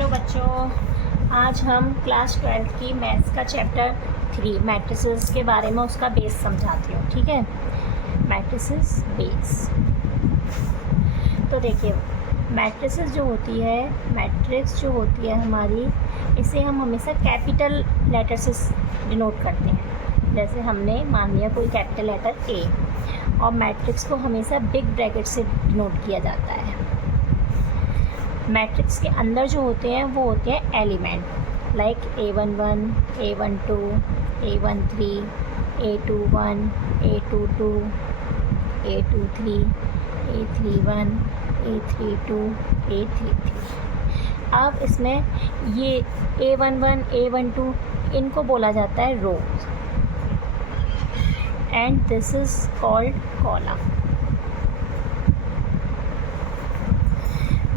Hello बच्चों, आज हम क्लास 12th की मैथ्स का चैप्टर 3 मैट्रिसेस के बारे में उसका बेस समझाती हूँ। ठीक है, मैट्रिसेस बेस। तो देखिए, मैट्रिसेस जो होती है, मैट्रिक्स जो होती है हमारी, इसे हम हमेशा कैपिटल लेटर से डिनोट करते हैं। जैसे हमने मान लिया कोई कैपिटल लेटर ए, और मैट्रिक्स को हमेशा बिग ब्रैकेट से डिनोट किया जाता है। मैट्रिक्स के अंदर जो होते हैं वो होते हैं element, like A11, A12, A13, A21, A22, A23, A31, A32, A33। अब इसमें ये A11, A12 इनको बोला जाता है row, and this is called column.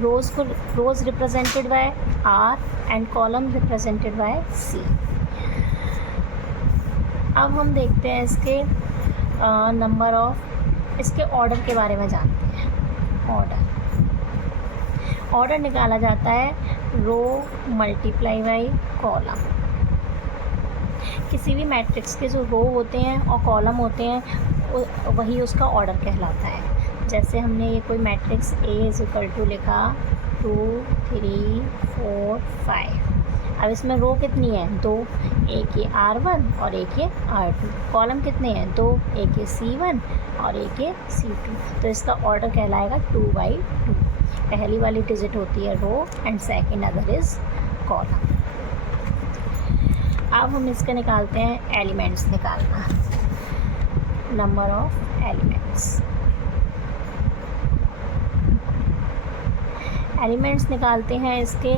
Rows represented by R and column represented by C। अब हम देखते हैं इसके नंबर ऑफ, इसके ऑर्डर के बारे में जानते हैं। ऑर्डर निकाला जाता है रो मल्टीप्लाई बाई कॉलम। किसी भी मैट्रिक्स के जो रो होते हैं और कॉलम होते हैं वही उसका ऑर्डर कहलाता है। जैसे हमने ये कोई matrix A is equal to लिखा 2, 3, 4, 5। अब इसमें रो कितनी है? 2, एक ये R1 और एक ये R2। कॉलम कितने हैं? 2, एक ये C1 और एक ये C2। तो इसका ऑर्डर कहलाएगा 2/2। पहली वाली डिजिट होती है row and second other is column. अब हम इसका निकालते हैं एलिमेंट्स निकालना, नंबर ऑफ एलिमेंट्स। एलिमेंट्स निकालते हैं इसके,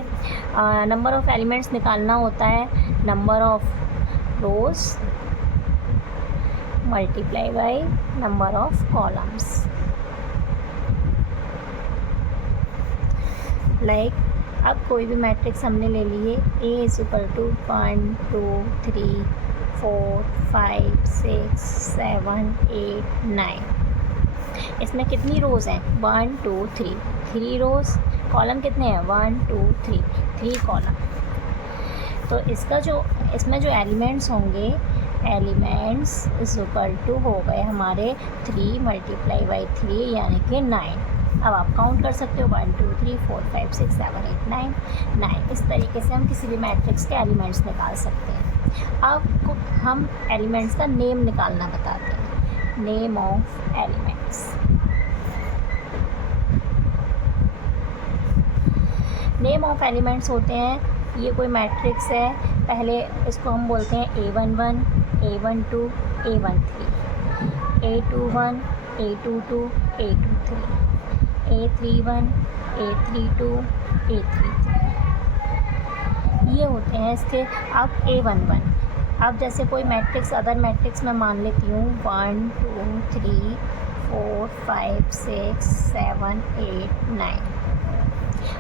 नंबर ऑफ़ एलिमेंट्स निकालना होता है number of rows multiply by number of columns. Like अब कोई भी मैट्रिक्स हमने ले लिए, A इज इक्वल टू 1, 2, 3, 4, 5, 6, 7, 8, 9। इसमें कितनी रोज़ हैं? 1, 2, 3 रोज़। कॉलम कितने हैं? 1, 2, 3 कॉलम। तो इसमें जो एलिमेंट्स होंगे, एलिमेंट्स इज इक्वल टू हो गए हमारे 3 मल्टीप्लाई बाई 3 यानी कि 9। अब आप काउंट कर सकते हो 1, 2, 3, 4, 5, 6, 7, 8, 9। इस तरीके से हम किसी भी मैट्रिक्स के एलिमेंट्स निकाल सकते हैं। अब हम एलिमेंट्स का नेम निकालना बताते हैं, name of elements. Name of elements होते हैं, ये कोई मैट्रिक्स है, पहले इसको हम बोलते हैं A11, A12, A13, A21, A22, A23, A31, A32, A33। ये होते हैं इसके। अब A11, अब जैसे कोई मैट्रिक्स, अदर मैट्रिक्स मैं मान लेती हूँ 1, 2, 3, 4, 5, 6, 7, 8, 9।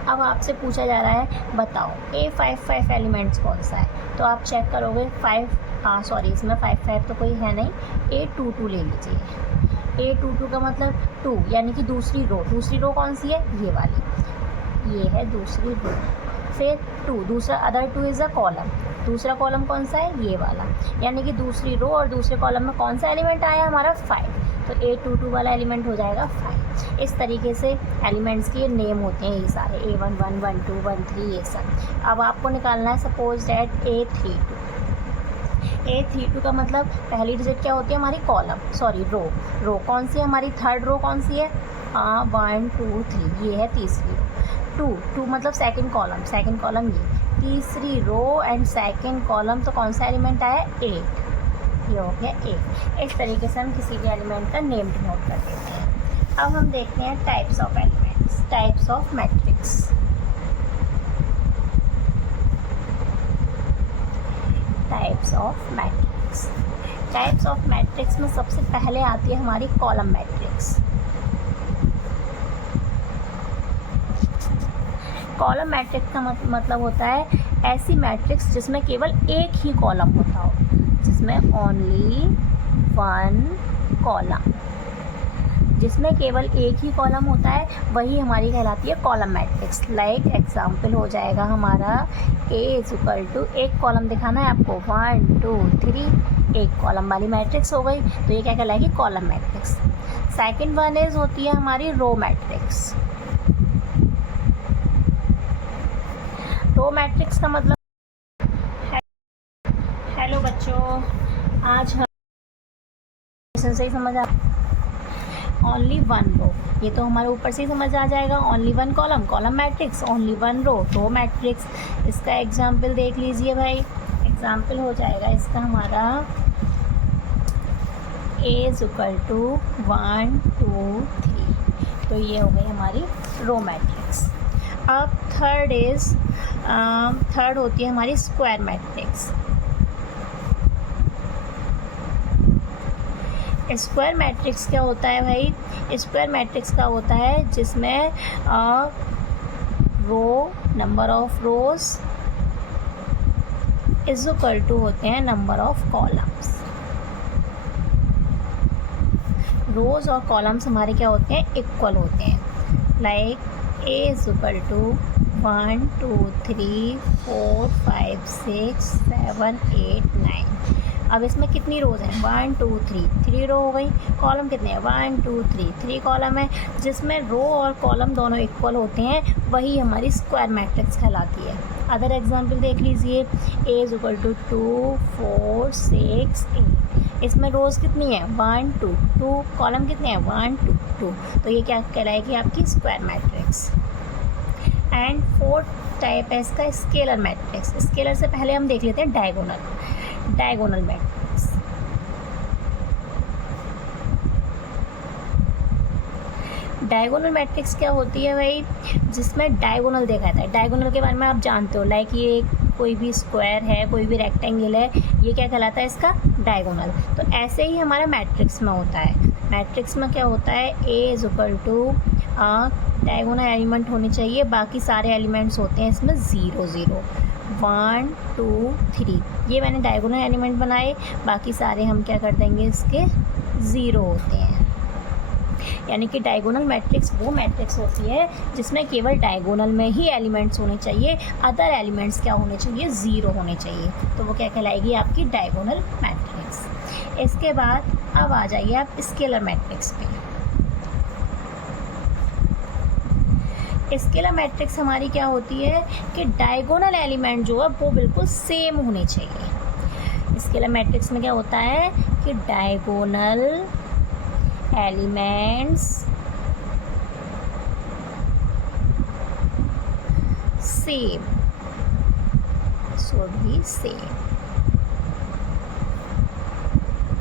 अब आपसे पूछा जा रहा है बताओ A55 एलिमेंट्स कौन सा है? तो आप चेक करोगे 5, इसमें 5 तो कोई है नहीं। A22 ले लीजिए। A22 का मतलब 2 यानी कि दूसरी रो कौन सी है? ये वाली, ये है दूसरी रो। फिर 2, दूसरा अदर 2 इज़ अ कॉलम। दूसरा कॉलम कौन सा है? ये वाला, यानी कि दूसरी रो और दूसरे कॉलम में कौन सा एलिमेंट आया हमारा? 5। तो A22 वाला एलिमेंट हो जाएगा 5। इस तरीके से एलिमेंट्स के नेम होते हैं ये सारे, A11, 12, 13 ये सब। अब आपको निकालना है सपोज डैट A32। A32 का मतलब पहली डिजिट क्या होती है हमारी? कॉलम, सॉरी रो कौन सी है हमारी? थर्ड रो कौन सी है? 1, 2, 3, ये है तीसरी रो। 2 मतलब सेकंड कॉलम ये तीसरी रो एंड सेकंड कॉलम। तो कौन सा एलिमेंट आया? 8। ये हो गया 8। इस तरीके से हम किसी भी एलिमेंट का नेम डिनोट कर देते हैं। अब हम देखते हैं types of elements, types of matrix. Types of matrix में सबसे पहले आती है हमारी कॉलम मैट्रिक्स। कॉलम मैट्रिक्स का मतलब होता है ऐसी मैट्रिक्स जिसमें केवल एक ही कॉलम होता हो, जिसमें ओनली 1 कॉलम। जिसमें केवल एक ही कॉलम होता है वही हमारी कहलाती है कॉलम मैट्रिक्स। लाइक एग्जाम्पल हो जाएगा हमारा A = एक कॉलम दिखाना है आपको 1 2 3, एक कॉलम वाली मैट्रिक्स हो गई, तो ये क्या कहलाएगी column matrix. Second one is होती है हमारी रो मैट्रिक्स। रो मैट्रिक्स का मतलब, हेलो बच्चों, आज हम से ही समझ आ ओनली वन रो, ये तो हमारे ऊपर से ही समझ आ जाएगा। Only one column, column matrix, only one row, row matrix. इसका एग्जाम्पल देख लीजिए भाई, एग्जाम्पल हो जाएगा इसका हमारा A = 1 2 3, तो ये हो गई हमारी रो मैट्रिक्स। अब थर्ड होती है हमारी स्क्वायर मैट्रिक्स। स्क्वायर मैट्रिक्स क्या होता है भाई? स्क्वायर मैट्रिक्स का होता है जिसमें रो, नंबर ऑफ रोज = होते हैं नंबर ऑफ कॉलम्स। रोज और कॉलम्स हमारे क्या होते हैं? इक्वल होते हैं। Like A = 1 2 3 4 5 6 7 8 9। अब इसमें कितनी रोज़ हैं? 1 2 3 रो हो गई। कॉलम कितने हैं? 1 2 3 कॉलम है। जिसमें रो और कॉलम दोनों इक्वल होते हैं वही हमारी स्क्वायर मैट्रिक्स कहलाती है। अदर एग्जांपल देख लीजिए, A = 2 4 6 8। इसमें रोज़ कितनी है? 1 2 2, कॉलम कितने हैं? 1 2 2, तो ये क्या कहलाएगी आपकी square matrix. And fourth type है इसका स्केलर मैट्रिक्स। स्केलर से पहले हम देख लेते हैं डायगोनल मैट्रिक्स। डायगोनल मैट्रिक्स क्या होती है भाई? जिसमें डायगोनल देखा जाता है। डायगोनल के बारे में आप जानते हो, लाइक ये कोई भी स्क्वायर है, कोई भी रेक्टेंगल है, ये क्या कहलाता है? इसका डायगोनल। तो ऐसे ही हमारा मैट्रिक्स में होता है। मैट्रिक्स में क्या होता है? A = डायगोनल एलिमेंट होने चाहिए, बाकी सारे एलिमेंट्स होते हैं इसमें 0 0 1 2 3। ये मैंने डायगोनल एलिमेंट बनाए, बाकी सारे हम क्या कर देंगे? इसके 0 होते हैं। यानी कि डायगोनल मैट्रिक्स वो मैट्रिक्स होती है जिसमें केवल डायगोनल में ही एलिमेंट्स होने चाहिए, अदर एलिमेंट्स क्या होने चाहिए? 0 होने चाहिए, तो वो क्या कहलाएगी? आपकी डायगोनल मैट्रिक्स। इसके बाद अब आ जाइए आप स्केलर मैट्रिक्स पे। स्केलर मैट्रिक्स हमारी क्या होती है कि डायगोनल एलिमेंट जो है वो बिल्कुल सेम होने चाहिए। स्केलर मैट्रिक्स में क्या होता है कि diagonal elements same should be same,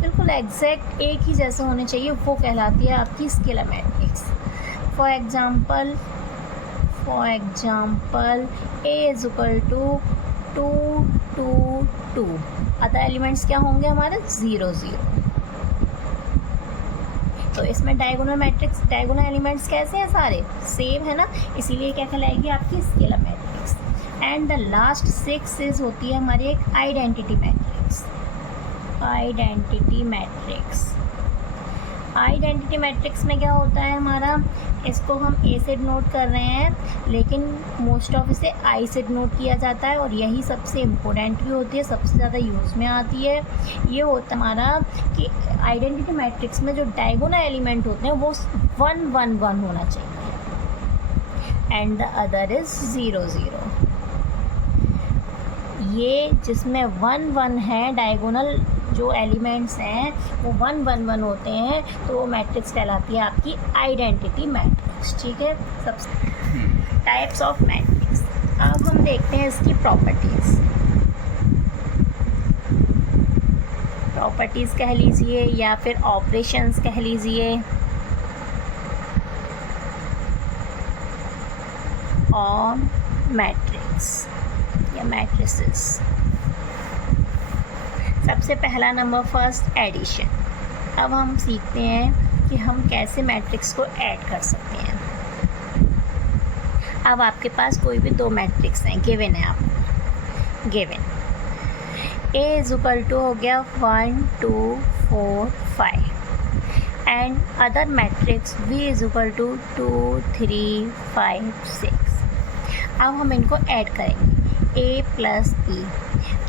बिल्कुल एग्जैक्ट एक ही जैसे होने चाहिए, वो कहलाती है आपकी scalar matrix. For example A = 2 2 2, other elements क्या होंगे हमारे? 0 0। तो इसमें डायगोनल एलिमेंट्स कैसे हैं? सारे सेम है ना, इसीलिए क्या कहलाएगी आपकी scalar matrix. And the last 6 होती है हमारी एक आइडेंटिटी मैट्रिक्स। आइडेंटिटी मैट्रिक्स में क्या होता है हमारा? इसको हम A से डिनोट कर रहे हैं, लेकिन मोस्ट ऑफ इसे I से डिनोट किया जाता है, और यही सबसे इम्पोर्टेंट भी होती है, सबसे ज़्यादा यूज़ में आती है। ये होता है हमारा कि आइडेंटिटी मैट्रिक्स में जो डायगोनल एलिमेंट होते हैं वो 1 1 1 होना चाहिए एंड द अदर इज़ 0 0। ये जिसमें 1 1 है, डायगोनल जो एलिमेंट्स हैं वो 1 1 1 होते हैं, तो वो मैट्रिक्स कहलाती है आपकी आइडेंटिटी मैट्रिक्स। ठीक है, सब टाइप्स ऑफ मैट्रिक्स। अब हम देखते हैं इसकी प्रॉपर्टीज़ कह लीजिए या फिर ऑपरेशंस कह लीजिए ऑन मैट्रिक्स या मैट्रिसेस। सबसे पहला नंबर फर्स्ट एडिशन। अब हम सीखते हैं कि हम कैसे मैट्रिक्स को ऐड कर सकते हैं। अब आपके पास कोई भी दो मैट्रिक्स हैं, गिवन है आपको, गिवन A = हो गया 1 2 4 5 and other matrix v is equal to 2 3 5 6। अब हम इनको ऐड करेंगे a प्लस बी।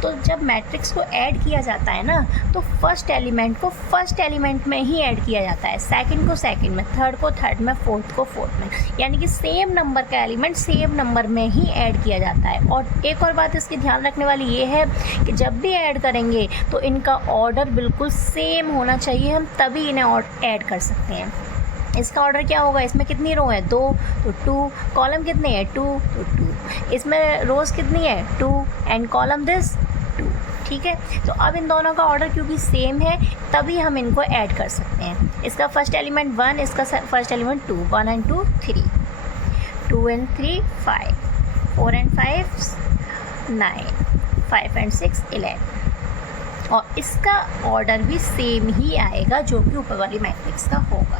तो जब मैट्रिक्स को ऐड किया जाता है ना, तो फर्स्ट एलिमेंट को फर्स्ट एलिमेंट में ही ऐड किया जाता है, सेकंड को सेकंड में, थर्ड को थर्ड में, फोर्थ को फोर्थ में, यानी कि सेम नंबर का एलिमेंट सेम नंबर में ही ऐड किया जाता है। और एक और बात इसकी ध्यान रखने वाली ये है कि जब भी ऐड करेंगे तो इनका ऑर्डर बिल्कुल सेम होना चाहिए, हम तभी इन्हें ऐड कर सकते हैं। इसका ऑर्डर क्या होगा, इसमें कितनी रो है 2 तो 2, कॉलम कितने हैं 2 तो 2, इसमें रोज कितनी है 2 एंड कॉलम दिस 2। ठीक है, तो अब इन दोनों का ऑर्डर क्योंकि सेम है तभी हम इनको ऐड कर सकते हैं। इसका फर्स्ट एलिमेंट 1, इसका first element 2, 1 and 2 3, 2 and 3 5, 4 and 5 9, 5 and 6 11। और इसका ऑर्डर भी सेम ही आएगा जो कि ऊपर वाली मैट्रिक्स का होगा।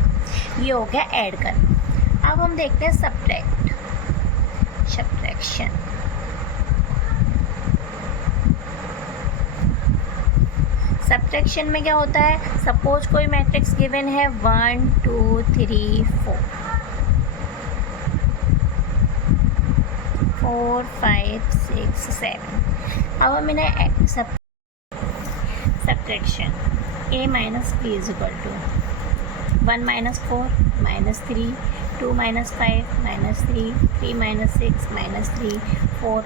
ये हो गया ऐड करना। अब हम देखते हैं सब्ट्रैक्शन। सब्ट्रैक्शन में क्या होता है, सपोज कोई मैट्रिक्स गिवन है 1 2 3 4 4 5 6 7। अब हम इन्हें subtraction a minus b is equal to 1 minus 4 minus 3, 2 minus 5 minus 3, 3 minus 6 minus 3, 4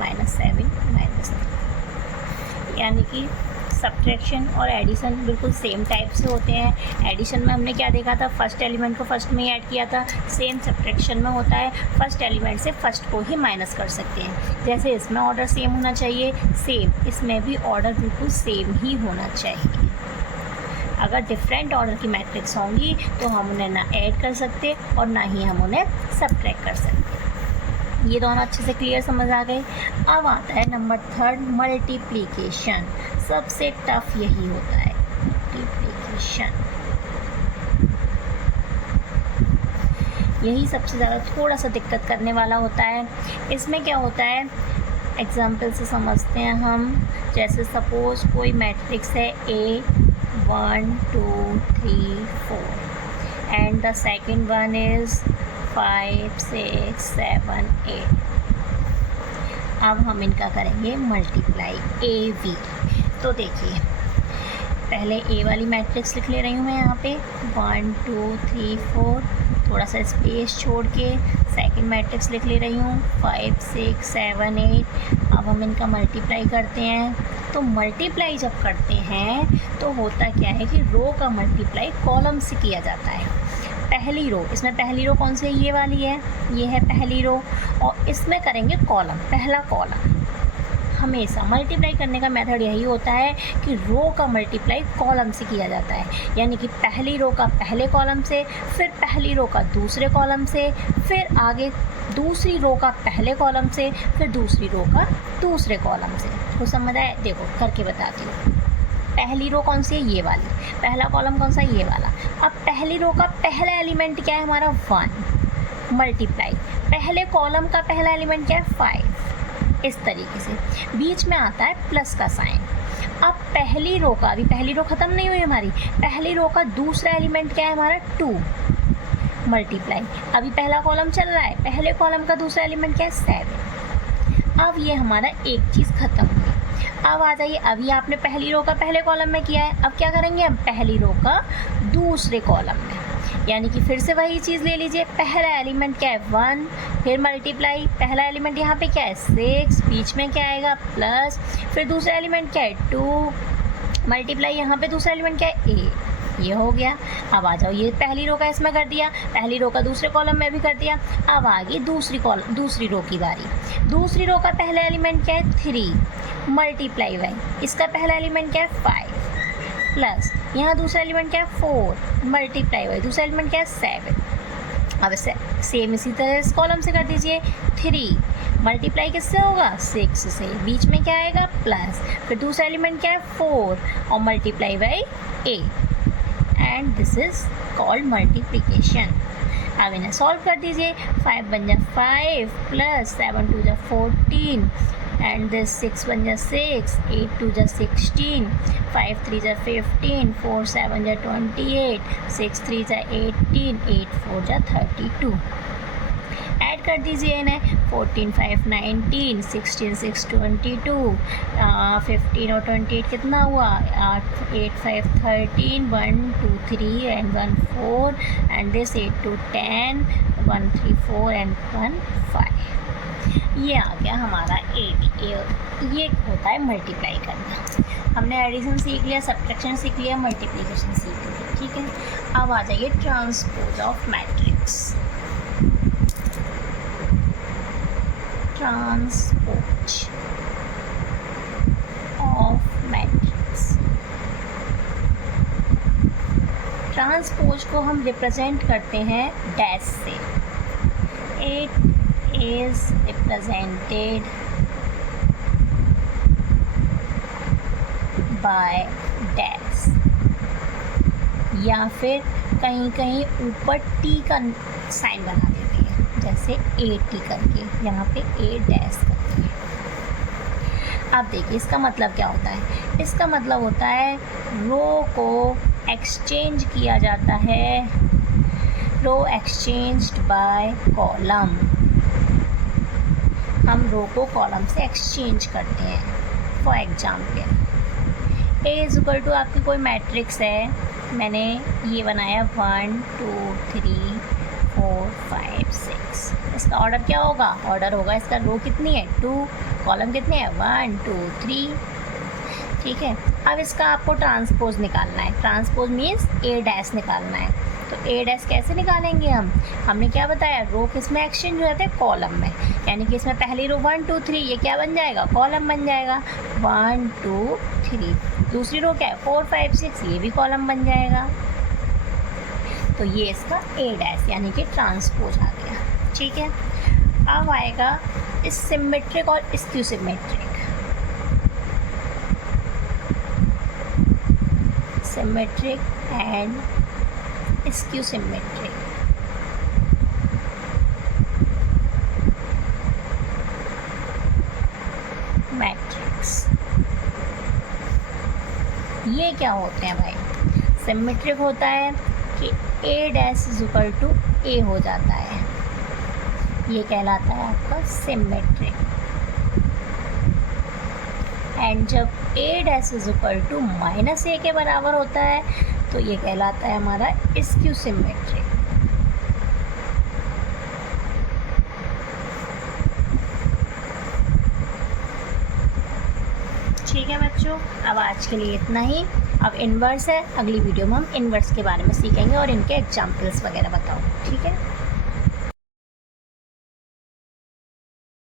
minus 7 minus 3। यानी कि सब्ट्रैक्शन और एडिशन बिल्कुल सेम टाइप से होते हैं। एडिशन में हमने क्या देखा था, फर्स्ट एलिमेंट को फर्स्ट में ही ऐड किया था। सेम सब्ट्रैक्शन में होता है, फर्स्ट एलिमेंट से फर्स्ट को ही माइनस कर सकते हैं। जैसे इसमें ऑर्डर सेम होना चाहिए, सेम इसमें भी ऑर्डर बिल्कुल सेम ही होना चाहिए। अगर डिफरेंट ऑर्डर की मैट्रिक्स होंगी तो हम उन्हें ना ऐड कर सकते और ना ही हम उन्हें सब्ट्रैक्ट कर सकते। ये दोनों अच्छे से क्लियर समझ आ गए। अब आता है नंबर 3 मल्टीप्लिकेशन। सबसे टफ यही होता है, मल्टीप्लिकेशन। यही सबसे ज़्यादा थोड़ा सा दिक्कत करने वाला होता है। इसमें क्या होता है, एग्जाम्पल से समझते हैं हम। जैसे सपोज कोई मैट्रिक्स है A 1 2 3 4 and the second one is 5 6 7 8। अब हम इनका करेंगे मल्टीप्लाई AB। तो देखिए पहले A वाली मैट्रिक्स लिख ले रही हूँ मैं यहाँ पे 1 2 3 4, थोड़ा सा स्पेस छोड़ के सेकंड मैट्रिक्स लिख ले रही हूँ 5 6 7 8। अब हम इनका मल्टीप्लाई करते हैं। तो मल्टीप्लाई जब करते हैं तो होता क्या है कि रो का मल्टीप्लाई कॉलम से किया जाता है। पहली रो, इसमें पहली रो कौन सी है, ये वाली है, ये है पहली रो। और इसमें करेंगे कॉलम, पहला कॉलम। हमेशा मल्टीप्लाई करने का मेथड यही होता है कि रो का मल्टीप्लाई कॉलम से किया जाता है। यानी कि पहली रो का पहले कॉलम से, फिर पहली रो का दूसरे कॉलम से, फिर आगे दूसरी रो का पहले कॉलम से, फिर दूसरी रो का दूसरे कॉलम से। तो समझ आए, देखो करके बताती हूँ। पहली रो कौन सी है, ये वाली। पहला कॉलम कौन सा, ये वाला। अब पहली रो का पहला एलिमेंट क्या है हमारा 1, मल्टीप्लाई पहले कॉलम का पहला एलिमेंट क्या है 5। इस तरीके से बीच में आता है प्लस का साइन। अब पहली रो का, अभी पहली रो ख़त्म नहीं हुई हमारी, पहली रो का दूसरा एलिमेंट क्या है हमारा 2, मल्टीप्लाई अभी पहला कॉलम चल रहा है, पहले कॉलम का दूसरा एलिमेंट क्या है 7। अब ये हमारा एक चीज़ ख़त्म हुई। अब आ जाइए, अभी आपने पहली रो का पहले कॉलम में किया है, अब क्या करेंगे हम पहली रो का दूसरे कॉलम में। यानी कि फिर से वही चीज़ ले लीजिए, पहला एलिमेंट क्या है 1, फिर मल्टीप्लाई पहला एलिमेंट यहाँ पे क्या है 6, बीच में क्या आएगा प्लस, फिर दूसरा एलिमेंट क्या है 2, मल्टीप्लाई यहाँ पे दूसरा एलिमेंट क्या है 8। ये हो गया। अब आ जाओ, ये पहली रो का इसमें कर दिया, पहली रो का दूसरे कॉलम में भी कर दिया। अब आ गई दूसरी रो की बारी। दूसरी रो का पहला एलिमेंट क्या है 3, मल्टीप्लाई वाई इसका पहला एलिमेंट क्या है 5, प्लस यहाँ दूसरा एलिमेंट क्या है 4, मल्टीप्लाई वाई दूसरा एलिमेंट क्या है 7। अब इसे सेम इसी तरह इस कॉलम से कर दीजिए, 3 मल्टीप्लाई किससे होगा 6 से, बीच में क्या आएगा प्लस, फिर दूसरा एलिमेंट क्या है 4 और multiply by 8 and this is called multiplication. अब इन्हें सॉल्व कर दीजिए। 5 बन जा 5 प्लस 7 2 जा 14 एंड दिस 6 बन जा 6, 8 2 जा 16, 5 3 जा 15, 4 7 जा 28, 6 3 जा 18, 8 4 जा 32। ऐड कर दीजिए इन्हें। 14 5 19, 16 6 22, 15 और 28 कितना हुआ? 8 5 13, 1 2 3 एंड 1 4 एंड दिस 8 2 10, 1 3 4 एंड 1 5। ये आ गया हमारा ये होता है मल्टीप्लाई करना। हमने एडिशन सीख लिया, सब्ट्रैक्शन सीख लिया, मल्टीप्लिकेशन सीख लिया, ठीक है। अब आ जाइए transpose of matrix. Transpose of matrix. Transpose को हम रिप्रेजेंट करते हैं डैश से। It is represented by dash, या फिर कहीं कहीं ऊपर टी का साइन बना देते हैं, जैसे ए टी करके, यहाँ पे ए डैश करके। अब देखिए इसका मतलब क्या होता है। इसका मतलब होता है रो को एक्सचेंज किया जाता है, रो एक्सचेंज्ड बाय कॉलम। हम रो को कॉलम से एक्सचेंज करते हैं। For example A is equal to आपकी कोई मैट्रिक्स है, मैंने ये बनाया 1 2 3 4 5 6। इसका ऑर्डर क्या होगा? ऑर्डर होगा इसका रो कितनी है 2, कॉलम कितने हैं 1 2 3, ठीक है। अब इसका आपको ट्रांसपोज निकालना है। ट्रांसपोज मीन्स ए डैश निकालना है। तो ए डैश कैसे निकालेंगे हम? हमने क्या बताया, रो किस में एक्सचेंज हो जाते हैं? कॉलम में। यानी कि इसमें पहली रो 1 2 3, ये क्या बन जाएगा? कॉलम बन जाएगा। 1 2 3। दूसरी रो क्या है 4 5 6, ये भी कॉलम बन जाएगा। तो ये इसका ए डैश यानी कि ट्रांसपोज आ गया, ठीक है। अब आएगा इस सिमेट्रिक और skew symmetric. Symmetric and skew symmetric. Matrix ये क्या होते हैं भाई? सिमेट्रिक होता है कि ए डैश इज इक्वल टू ए हो जाता है, ये कहलाता है आपका सिमेट्रिक। एंड जब A dash is equal to minus A के बराबर होता है तो ये कहलाता है हमारा स्क्यू सिमेट्रिक। ठीक है बच्चों, अब आज के लिए इतना ही। अब इन्वर्स है, अगली वीडियो में हम इन्वर्स के बारे में सीखेंगे और इनके एग्जाम्पल्स वगैरह बताओ, ठीक है।